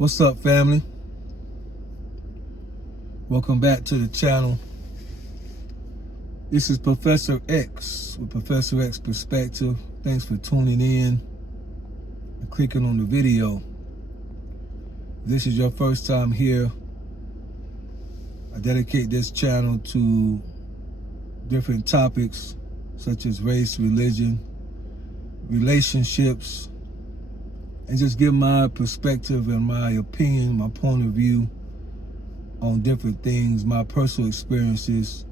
What's up, family? Welcome back to the channel. This is Professor X with Professor X Perspective. Thanks for tuning in and clicking on the video. If this is your first time here, I dedicate this channel to different topics such as race, religion, relationships, and just give my perspective and my opinion, my point of view on different things, my personal experiences,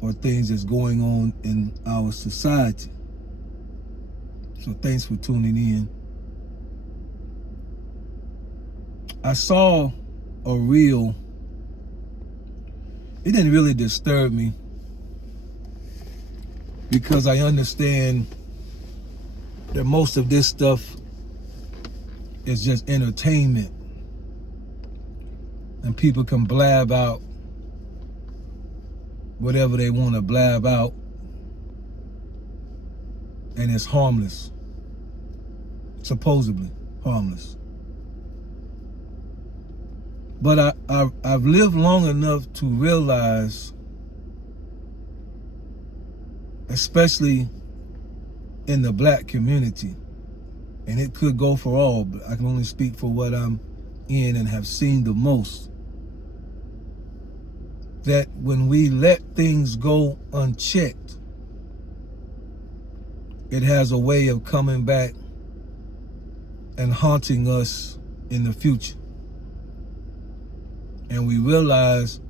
or things that's going on in our society. So thanks for tuning in. I saw a reel. It didn't really disturb me because I understand that most of this stuff is just entertainment. And people can blab out whatever they want to blab out, and it's harmless, supposedly harmless. But I've lived long enough to realize, especially in the black community, and it could go for all, but I can only speak for what I'm in and have seen the most, that when we let things go unchecked, it has a way of coming back and haunting us in the future. And we realize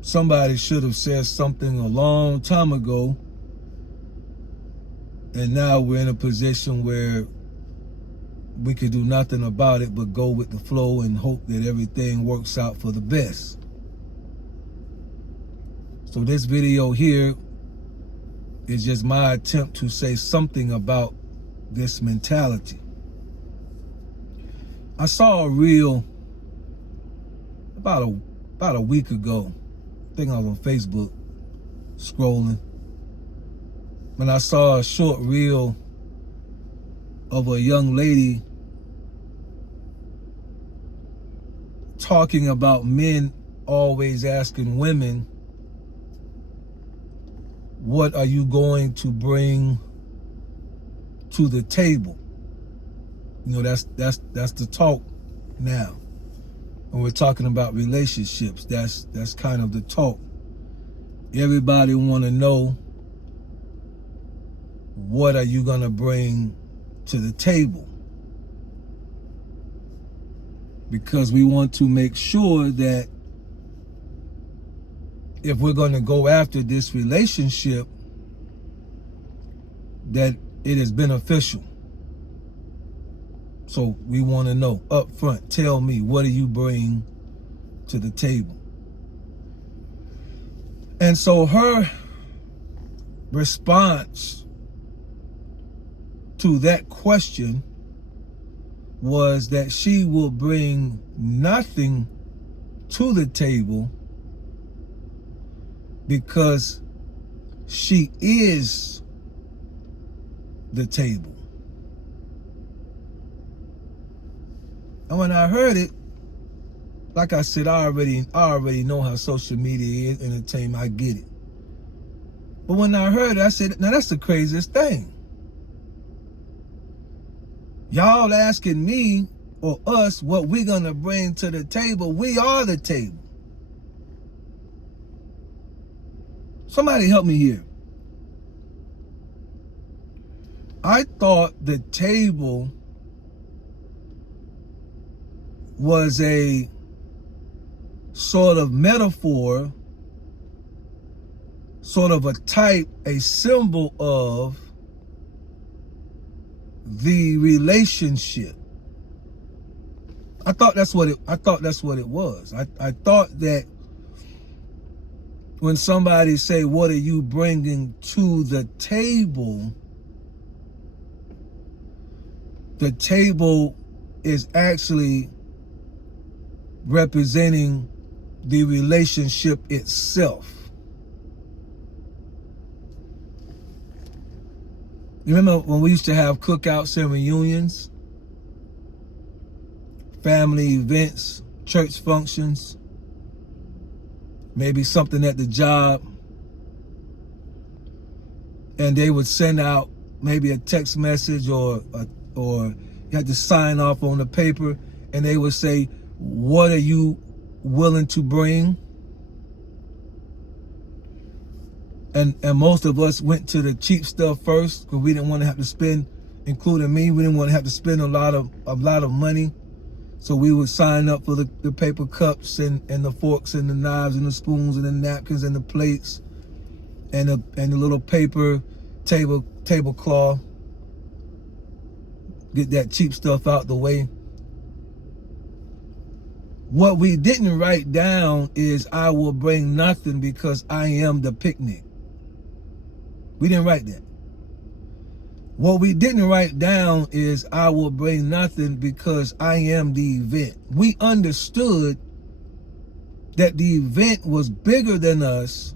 somebody should have said something a long time ago, and now we're in a position where we could do nothing about it but go with the flow and hope that everything works out for the best. So this video here is just my attempt to say something about this mentality. I saw a reel about a week ago. I think I was on Facebook scrolling, when I saw a short reel of a young lady talking about men always asking women, what are you going to bring to the table? You know, that's the talk now. When we're talking about relationships, that's kind of the talk. Everybody want to know, what are you going to bring to the table? Because we want to make sure that if we're going to go after this relationship, that it is beneficial. So we want to know up front, tell me, what do you bring to the table? And so her response to that question was that she will bring nothing to the table because she is the table. And when I heard it, like I said, I already know how social media is, entertainment, I get it. But when I heard it, I said, now that's the craziest thing. Y'all asking me or us what we're gonna bring to the table. We are the table. Somebody help me here. I thought the table was a sort of metaphor, sort of a type, a symbol of the relationship. I thought that's what it was. I thought that when somebody say, what are you bringing to the table is actually representing the relationship itself. You remember when we used to have cookouts and reunions? family events, church functions, maybe something at the job, and they would send out maybe a text message or you had to sign off on the paper, and they would say, what are you willing to bring? And most of us went to the cheap stuff first because we didn't want to have to spend, including me, we didn't want to have to spend a lot of money. So we would sign up for the paper cups and the forks and the knives and the spoons and the napkins and the plates and the little paper tablecloth. Get that cheap stuff out the way. What we didn't write down is I will bring nothing because I am the picnic. We didn't write that. What we didn't write down is I will bring nothing because I am the event. We understood that the event was bigger than us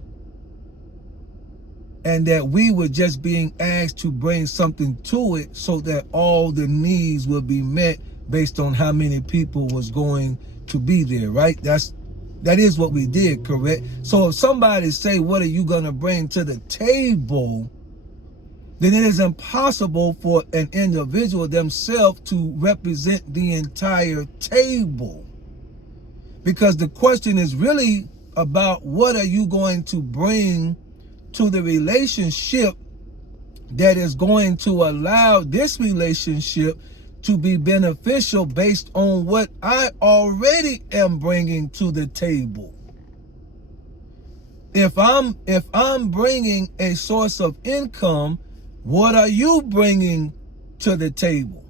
and that we were just being asked to bring something to it so that all the needs would be met based on how many people was going to be there, right? That is what we did, correct? So if somebody say, what are you going to bring to the table, then it is impossible for an individual themselves to represent the entire table. Because the question is really about what are you going to bring to the relationship that is going to allow this relationship to be beneficial based on what I already am bringing to the table. If I'm bringing a source of income, what are you bringing to the table?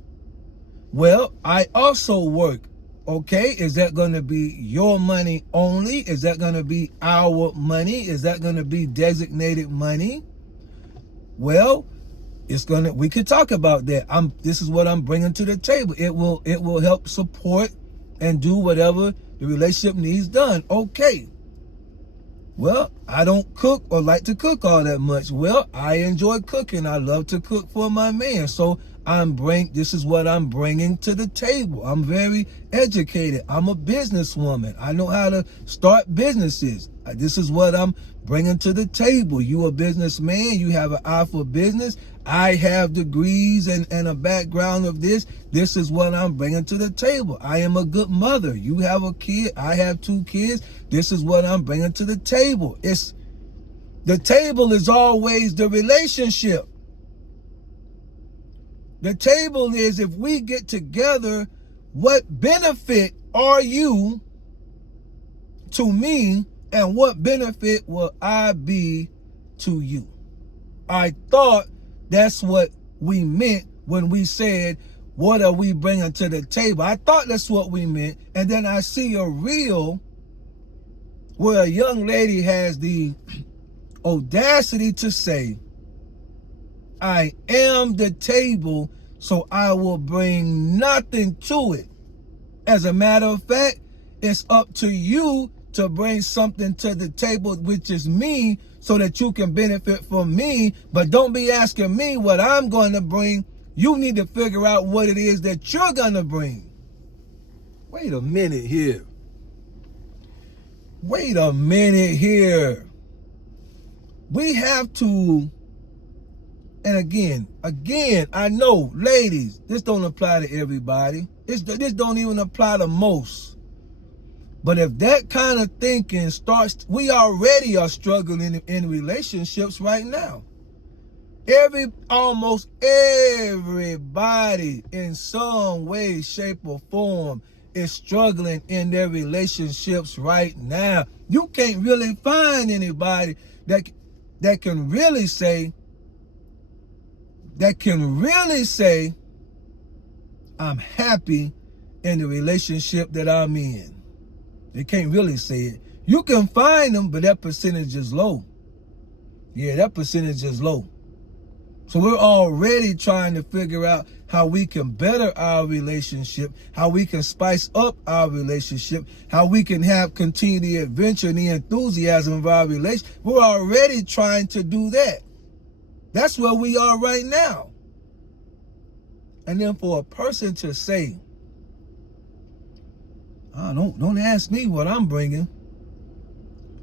Well, I also work. Okay, is that going to be your money only? Is that going to be our money? Is that going to be designated money? Well, we could talk about that. This is what I'm bringing to the table. It will help support and do whatever the relationship needs done. Okay. Well, I don't cook or like to cook all that much. Well, I enjoy cooking. I love to cook for my man. So this is what I'm bringing to the table. I'm very educated. I'm a businesswoman. I know how to start businesses. This is what I'm bringing to the table. You a businessman. You have an eye for business. I have degrees and a background of this. This is what I'm bringing to the table. I am a good mother. You have a kid. I have 2 kids. This is what I'm bringing to the table. The table is always the relationship. The table is, if we get together, what benefit are you to me and what benefit will I be to you? I thought that's what we meant when we said, what are we bringing to the table? I thought that's what we meant. And then I see a reel where a young lady has the audacity to say, I am the table, so I will bring nothing to it. As a matter of fact, it's up to you to bring something to the table, which is me, so that you can benefit from me. But don't be asking me what I'm going to bring. You need to figure out what it is that you're going to bring. Wait a minute here. Wait a minute here. We have to, and again, I know, ladies, this don't apply to everybody. This don't even apply to most. But if that kind of thinking starts, we already are struggling in relationships right now. Almost everybody in some way, shape, or form is struggling in their relationships right now. You can't really find anybody that can really say, I'm happy in the relationship that I'm in. They can't really say it. You can find them, but that percentage is low. Yeah, that percentage is low. So we're already trying to figure out how we can better our relationship, how we can spice up our relationship, how we can continue the adventure and the enthusiasm of our relationship. We're already trying to do that. That's where we are right now. And then for a person to say, Don't ask me what I'm bringing.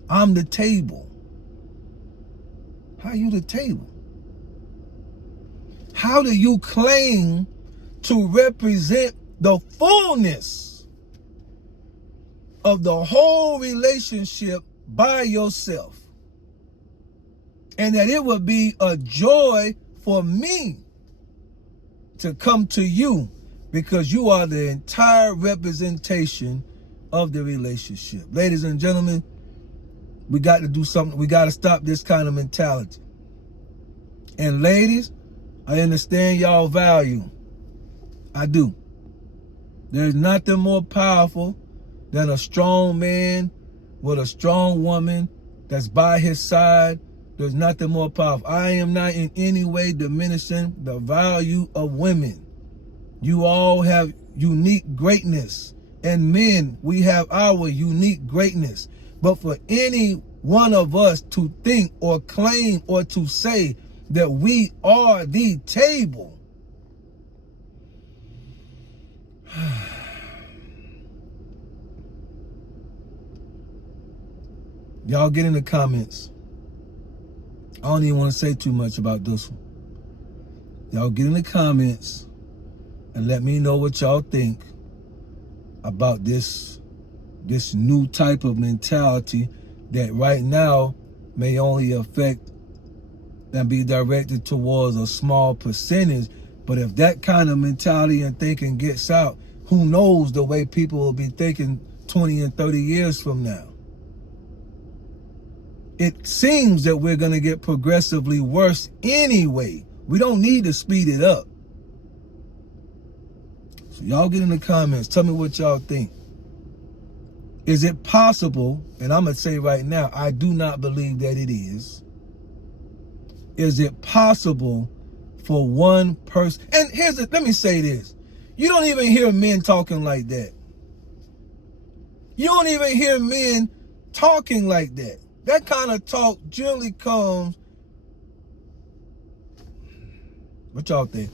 I'm the table. How you the table? How do you claim to represent the fullness of the whole relationship by yourself? And that it would be a joy for me to come to you because you are the entire representation of the relationship. Ladies and gentlemen, we got to do something. We got to stop this kind of mentality. And ladies, I understand y'all value. I do. There's nothing more powerful than a strong man with a strong woman that's by his side. There's nothing more powerful. I am not in any way diminishing the value of women. You all have unique greatness. And men, we have our unique greatness. But for any one of us to think or claim or to say that we are the table, y'all get in the comments. I don't even want to say too much about this one. Y'all get in the comments and let me know what y'all think about this new type of mentality that right now may only affect and be directed towards a small percentage. But if that kind of mentality and thinking gets out, who knows the way people will be thinking 20 and 30 years from now. It seems that we're going to get progressively worse anyway. We don't need to speed it up. So y'all get in the comments. Tell me what y'all think. Is it possible, and I'm going to say right now, I do not believe that it is. Is it possible for one person? And let me say this. You don't even hear men talking like that. You don't even hear men talking like that. That kind of talk generally comes. What y'all think?